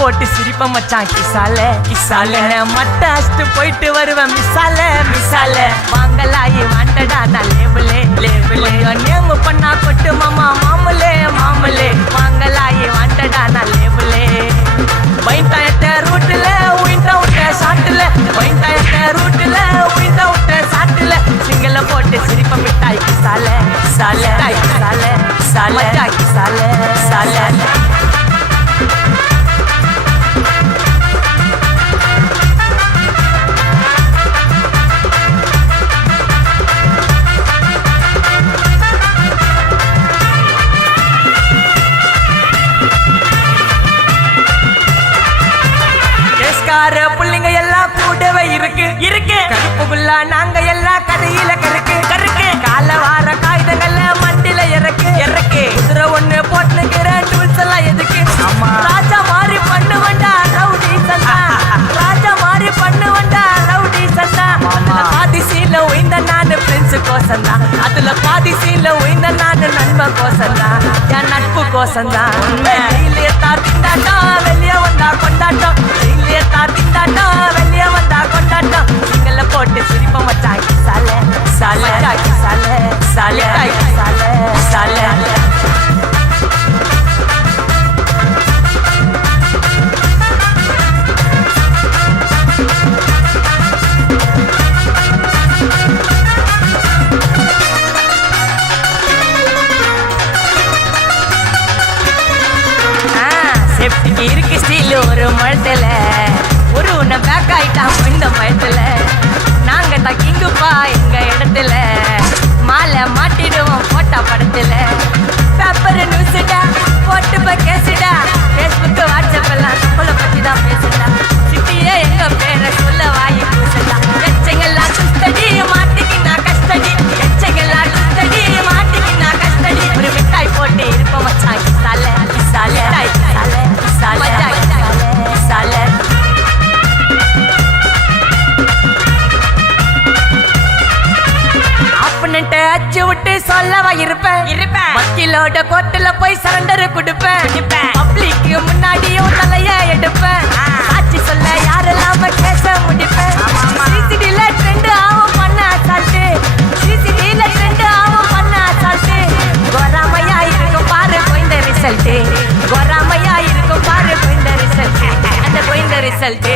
போட்டு சிரிப்ப மச்சான் கிசால கிசால மட்ட அஷ்டு போயிட்டு வருவேன் மிசால மிசால வாங்கலாயி வாண்டடா நான் லேபிளே லேபிளே நேம் பண்ணா கொட்டு மாமா மாமலே மாமலே வாங்கலாயி வாண்டடா நான் லேபிளே வைண்டாயத்த ரூட்ல உயிண்டா விட்ட சாட்டுல வைண்டாயத்த ரூட்ல உயிண்டா விட்ட சாட்டுல சிங்கல போட்டு சிரிப்ப மிட்டாய் கிசால கிசால கிசால கிசால மச்சான் கிசால கிசால புள்ளிங்க எல்லாம் கூடவே இருக்கு இருக்கு கருப்புக்குள்ள நாங்க எல்லாம் கதையில கருக்கு கருக்கு கால வார காகிதங்கள்ல மண்டில இறக்கு இறக்கு குதிரை ஒண்ணு போட்டுக்கிற டூல்ஸ் எல்லாம் எதுக்கு ராஜா மாதிரி பண்ணு வண்டா ரவுடி சந்தா ராஜா மாதிரி பண்ணு வண்டா ரவுடி சந்தா அதுல பாதி சீன்ல உயிந்த நானு பிரின்ஸ் கோசந்தா அதுல பாதி சீன்ல உயிந்த நானு நண்பன் கோசந்தா என் நட்பு கோசந்தா திண்டாட்டம் வெளியே வந்தா கொண்டாட்டம் திண்டாட்டம் வெளியே வந்தா கொண்டாட்டம் சிங்கல போட்டு சிரிப்ப மச்சான் கிசால கிசால கிசால கிசால கிசால கிசால சேஃப்டிக்கு இருக்கு ஸ்டீல் ஒரு மழத்துல ஒரு உன்னை பேக் ஆயிட்டான் இந்த மயத்துல நாங்க தான் கிங்குப்பா எங்க இடத்துல மாலை மாட்டிடுவோம் போட்டா படத்துல பேப்பர் நியூஸ்டா போட்டு கேசுடா ஃபேஸ்புக் வாட்ஸ்அப் எல்லாம் நம்மளை பத்தி தான் பேசுடா சிட்டியே எங்க பேரை சொல்ல வாங்கி பூசடா எச்சங்கெல்லாம் சுஸ்தடி மாட்டிக்கினா கஸ்டடி எச்சங்கெல்லாம் சுஸ்தடி மாட்டிக்கினா கஸ்டடி ஒரு மிட்டாய் போட்டு இருப்போம் மச்சான் கிசால கிசால கிசால கிசால கிசால அச்சு விட்டு சொல்லவா இருப்பேன் வக்கீலோட கோர்ட்டுல போய் சரண்டர் கொடுப்பேன் பப்ளிக்கு முன்னாடியும் தலைய எடுப்பேன் சாட்சி சொல்ல யாரெல்லாம் கேச முடிப்பேன் சிசிடில ட்ரெண்ட் ஆகும் பண்ண அசால்ட்டு சிசிடில ட்ரெண்ட் ஆகும் பண்ண அசால்ட்டு கோராமையா இருக்கும் பாரு கோய்ந்த ரிசல்ட் கோராமையா இருக்கும் பாரு கோய்ந்த ரிசல்ட் அந்த கோய்ந்த ரிசல்ட்